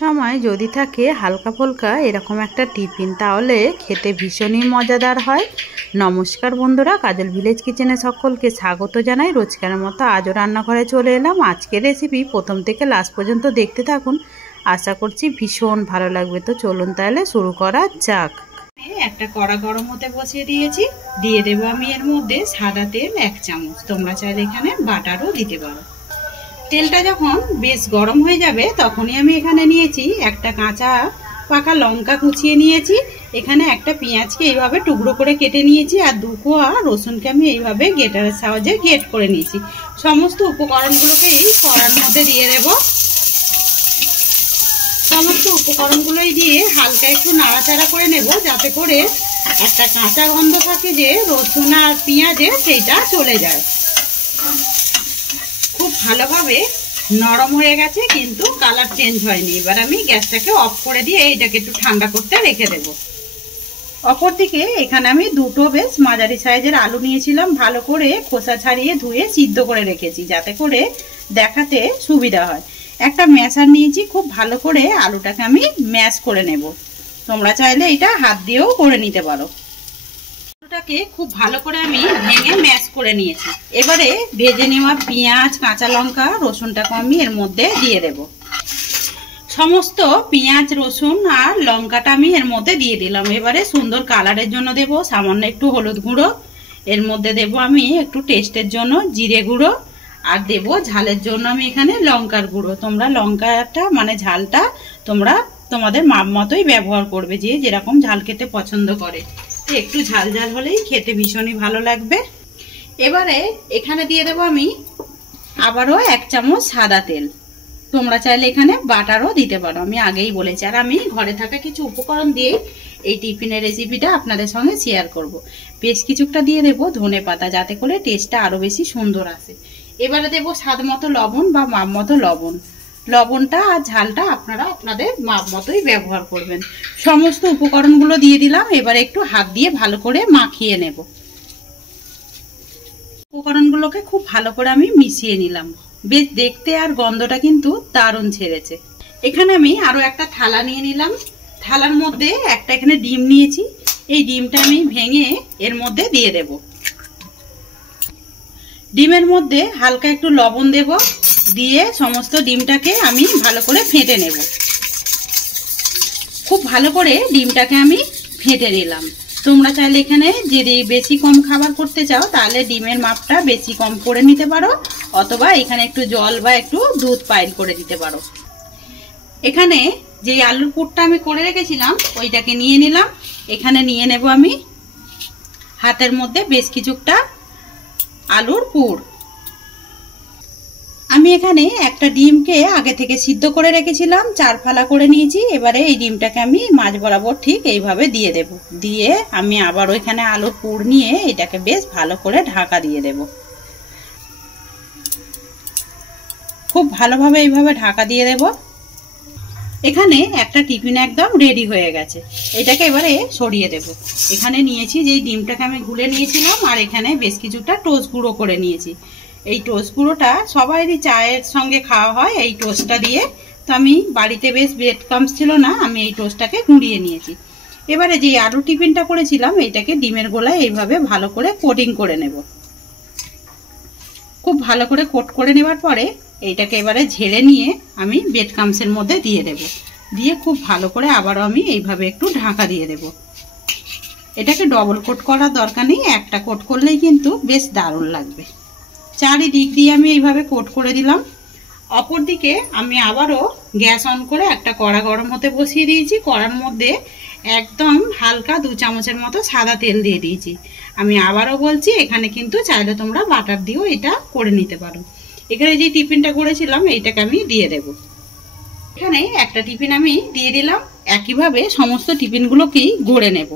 সময় যদি থাকে হালকা ফুলকা এরকম একটা টিফিন, তাহলে খেতে ভীষণই মজাদার হয়। নমস্কার বন্ধুরা, কাজল ভিলেজ কিচেনে সকলকে স্বাগত জানাই। রোজকারের মতো আজও রান্নাঘরে চলে এলাম। আজকের রেসিপি প্রথম থেকে লাস্ট পর্যন্ত দেখতে থাকুন, আশা করছি ভীষণ ভালো লাগবে। তো চলুন তাহলে শুরু করা যাক। একটা কড়া গরম হতে বসিয়ে দিয়েছি, দিয়ে দেবো আমি এর মধ্যে সাদা তেল 1 চামচ। তোমরা চাইলে এখানে বাটারও দিতে পারো। তেলটা যখন বেশ গরম হয়ে যাবে তখনই আমি এখানে নিয়েছি একটা কাঁচা পাকা লঙ্কা কুচিয়ে নিয়েছি, এখানে একটা পেঁয়াজকে এইভাবে টুকরো করে কেটে নিয়েছি, আর 2 কোয়া রসুনকে আমি এইভাবে গ্রেটারের সাহায্যে গ্রেট করে নিয়েছি। সমস্ত উপকরণগুলোকে এই কড়ার মধ্যে দিয়ে দেব। সমস্ত উপকরণগুলোই দিয়ে হালকা একটু নাড়াচাড়া করে নেব, যাতে করে একটা কাঁচা গন্ধ থাকে যে রসুন আর পেঁয়াজে সেইটা চলে যায়। খুব ভালোভাবে নরম হয়ে গেছে, কিন্তু কালার চেঞ্জ হয়নি। এবার আমি গ্যাসটাকে অফ করে দিয়ে এইটাকে একটু ঠান্ডা করতে রেখে দেব। অপরদিকে এখানে আমি 2টো বেশ মাঝারি সাইজের আলু নিয়েছিলাম, ভালো করে খোসা ছাড়িয়ে ধুয়ে সিদ্ধ করে রেখেছি, যাতে করে দেখাতে সুবিধা হয়। একটা ম্যাশার নিয়েছি, খুব ভালো করে আলুটাকে আমি ম্যাশ করে নেব। তোমরা চাইলে এটা হাত দিয়েও করে নিতে পারো। আলুটাকে খুব ভালো করে আমি ভেঙে ম্যাশ করে নিয়েছি। এবারে ভেজে নেওয়া পেঁয়াজ, কাঁচা লঙ্কা, রসুনটাকে আমি এর মধ্যে দিয়ে দেব। সমস্ত পেঁয়াজ, রসুন আর লঙ্কাটা আমি এর মধ্যে দিয়ে দিলাম। এবারে সুন্দর কালারের জন্য দেব সামান্য একটু হলুদ গুঁড়ো, এর মধ্যে দেব আমি একটু টেস্টের জন্য জিরে গুঁড়ো, আর দেব ঝালের জন্য আমি এখানে লঙ্কার গুঁড়ো। তোমরা লঙ্কাটা মানে ঝালটা তোমরা তোমাদের মাপ মতোই ব্যবহার করবে, যে যেরকম ঝাল খেতে পছন্দ করে। একটু ঝাল ঝাল হলেই খেতে ভীষণই ভালো লাগবে। এবারে এখানে দিয়ে দেব আমি আবারও 1 চামচ সাদা তেল। তোমরা চাইলে এখানে বাটারও দিতে পারো, আমি আগেই বলেছি। আর আমি ঘরে থাকা কিছু উপকরণ দিয়ে এই টিফিনের রেসিপিটা আপনাদের সঙ্গে শেয়ার করব। বেশ কিছুটা দিয়ে দেবো ধনে পাতা, যাতে করে টেস্টটা আরো বেশি সুন্দর আসে। এবারে দেবো স্বাদ মতো লবণ বা মাপ মতো লবণ। লবণটা আর ঝালটা আপনারা আপনাদের মাপ মতোই ব্যবহার করবেন। সমস্ত উপকরণগুলো দিয়ে দিলাম। এবারে একটু হাত দিয়ে ভালো করে মাখিয়ে নেব। উপকরণগুলোকে খুব ভালো করে আমি মিশিয়ে নিলাম। বেশ দেখতে আর গন্ধটা কিন্তু দারুণ ছেড়েছে। এখানে আমি আরো একটা থালা নিয়ে নিলাম। থালার মধ্যে একটা এখানে ডিম নিয়েছি, এই ডিমটা আমি ভেঙে এর মধ্যে দিয়ে দেব। ডিমের মধ্যে হালকা একটু লবণ দেব, দিয়ে সমস্ত ডিমটাকে আমি ভালো করে ফেটে নেব। খুব ভালো করে ডিমটাকে আমি ফেটে নিলাম। তোমরা চাইলে এখানে যদি বেশি কম খাবার করতে চাও তাহলে ডিমের মাপটা বেশি কম করে নিতে পারো, অথবা এখানে একটু জল বা একটু দুধ পাইল করে দিতে পারো। এখানে যে আলুর পুরটা আমি করে রেখেছিলাম ওইটাকে নিয়ে নিলাম। এখানে নিয়ে নেব আমি হাতের মধ্যে বেশ কিছুটা আলুর পুর। আমি এখানে একটা ডিমকে আগে থেকে সিদ্ধ করে রেখেছিলাম, 4 ফালা করে নিয়েছি। এবারে এই ডিমটাকে আমি মাঝ বরাবর ঠিক এইভাবে দিয়ে দেব। দিয়ে আমি আবারও এখানে আলুর পুর নিয়ে এটাকে বেশ ভালো করে ঢাকা দিয়ে দেব। খুব ভালোভাবে এইভাবে ঢাকা দিয়ে দেব। এখানে একটা টিফিন একদম রেডি হয়ে গেছে। এটাকে এবারে সরিয়ে দেব। এখানে নিয়েছি যে ডিমটাকে আমি গুলে নিয়েছিলাম, আর এখানে বেশ কিছুটা টোস্ট গুঁড়ো করে নিয়েছি। এই টোস্ট গুঁড়োটা সবারই চায়ের সঙ্গে খাওয়া হয় এই টোস্টটা দিয়ে। তো আমি বাড়িতে বেশ ব্রেড ক্রাম্বস ছিল না, আমি এই টোস্টটাকে গুঁড়িয়ে নিয়েছি। এবারে যে আলু টিফিনটা করেছিলাম এইটাকে ডিমের গোলায় এইভাবে ভালো করে কোটিং করে নেব। খুব ভালো করে কোট করে নেবার পরে এইটাকে এবারে ঝেড়ে নিয়ে আমি ব্রেড ক্রাম্বসের মধ্যে দিয়ে দেব। দিয়ে খুব ভালো করে আবারও আমি এইভাবে একটু ঢাকা দিয়ে দেব। এটাকে ডবল কোট করার দরকার নেই, একটা কোট করলেই কিন্তু বেশ দারুণ লাগবে। চারিদিক দিয়ে আমি এইভাবে কোট করে দিলাম। অপরদিকে আমি আবারও গ্যাস অন করে একটা কড়া গরম হতে বসিয়ে দিয়েছি। কড়ার মধ্যে একদম হালকা 2 চামচের মতো সাদা তেল দিয়ে দিয়েছি। আমি আবারও বলছি, এখানে কিন্তু চাইলে তোমরা বাটার দিয়েও এটা করে নিতে পারো। এখানে যে টিফিনটা করেছিলাম এইটাকে আমি দিয়ে দেব। এখানে একটা টিফিন আমি দিয়ে দিলাম। একইভাবে সমস্ত টিফিনগুলোকেই গড়ে নেব।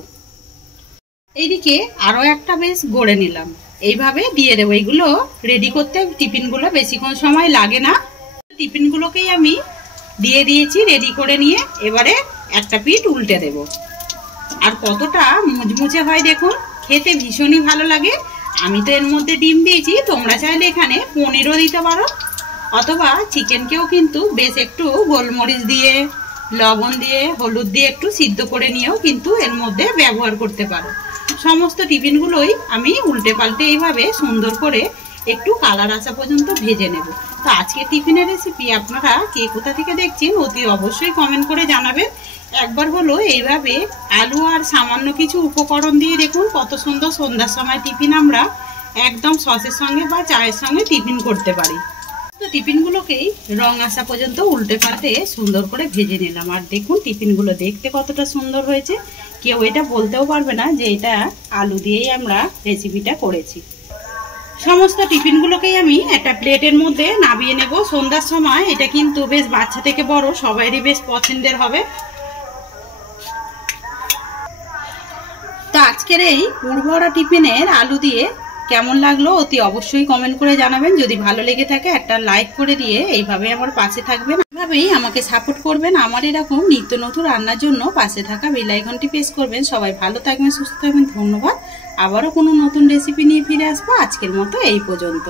এইদিকে আরো একটা বেশ গড়ে নিলাম, এইভাবে দিয়ে দেবো। এইগুলো রেডি করতে টিফিনগুলো বেশিক্ষণ সময় লাগে না। টিফিনগুলোকেই আমি দিয়ে দিয়েছি রেডি করে নিয়ে। এবারে একটা পিঠ উল্টে দেব। আর কতটা মুচমুচে হয় দেখুন, খেতে ভীষণই ভালো লাগে। আমি তো এর মধ্যে ডিম দিয়েছি, তোমরা চাইলে এখানে পনিরও দিতে পারো, অথবা চিকেনকেও কিন্তু বেশ একটু গোলমরিচ দিয়ে লবণ দিয়ে হলুদ দিয়ে একটু সিদ্ধ করে নিয়েও কিন্তু এর মধ্যে ব্যবহার করতে পারো। সমস্ত টিফিনগুলোই আমি উল্টে পাল্টে এইভাবে সুন্দর করে একটু কালার আসা পর্যন্ত ভেজে নেব। তো আজকে টিফিনের রেসিপি আপনারা কে কোথা থেকে দেখছেন অতি অবশ্যই কমেন্ট করে জানাবেন। একবার হলো এইভাবে আলু আর সামান্য কিছু উপকরণ দিয়ে দেখুন কত সুন্দর সন্ধ্যার সময় টিফিন আমরা একদম সসের সঙ্গে বা চায়ের সঙ্গে টিফিন করতে পারি। তো টিফিনগুলোকেই রং আসা পর্যন্ত উল্টে পাল্টে সুন্দর করে ভেজে নিলাম। আর দেখুন টিফিনগুলো দেখতে কতটা সুন্দর হয়েছে, কেউ এটা বলতেও পারবে না যে এটা আলু দিয়েই আমরা রেসিপিটা করেছি। সমস্ত টিফিনগুলোকেই আমি একটা প্লেটের মধ্যে নামিয়ে নেব। সন্ধ্যার সময় এটা কিন্তু বেশ বাচ্চা থেকে বড় সবারই বেশ পছন্দের হবে। তো আজকের এই পুরভরা টিফিনের আলু দিয়ে কেমন লাগলো অতি অবশ্যই কমেন্ট করে জানাবেন। যদি ভালো লেগে থাকে একটা লাইক করে দিয়ে এইভাবে আমার পাশে থাকবেন, এইভাবেই আমাকে সাপোর্ট করবেন। আমার এরকম নিত্য নতুন রান্নার জন্য পাশে থাকা বেল আইকনটি প্রেস করবেন। সবাই ভালো থাকবেন, সুস্থ থাকবেন। ধন্যবাদ। আবারও কোনো নতুন রেসিপি নিয়ে ফিরে আসবো। আজকের মতো এই পর্যন্ত।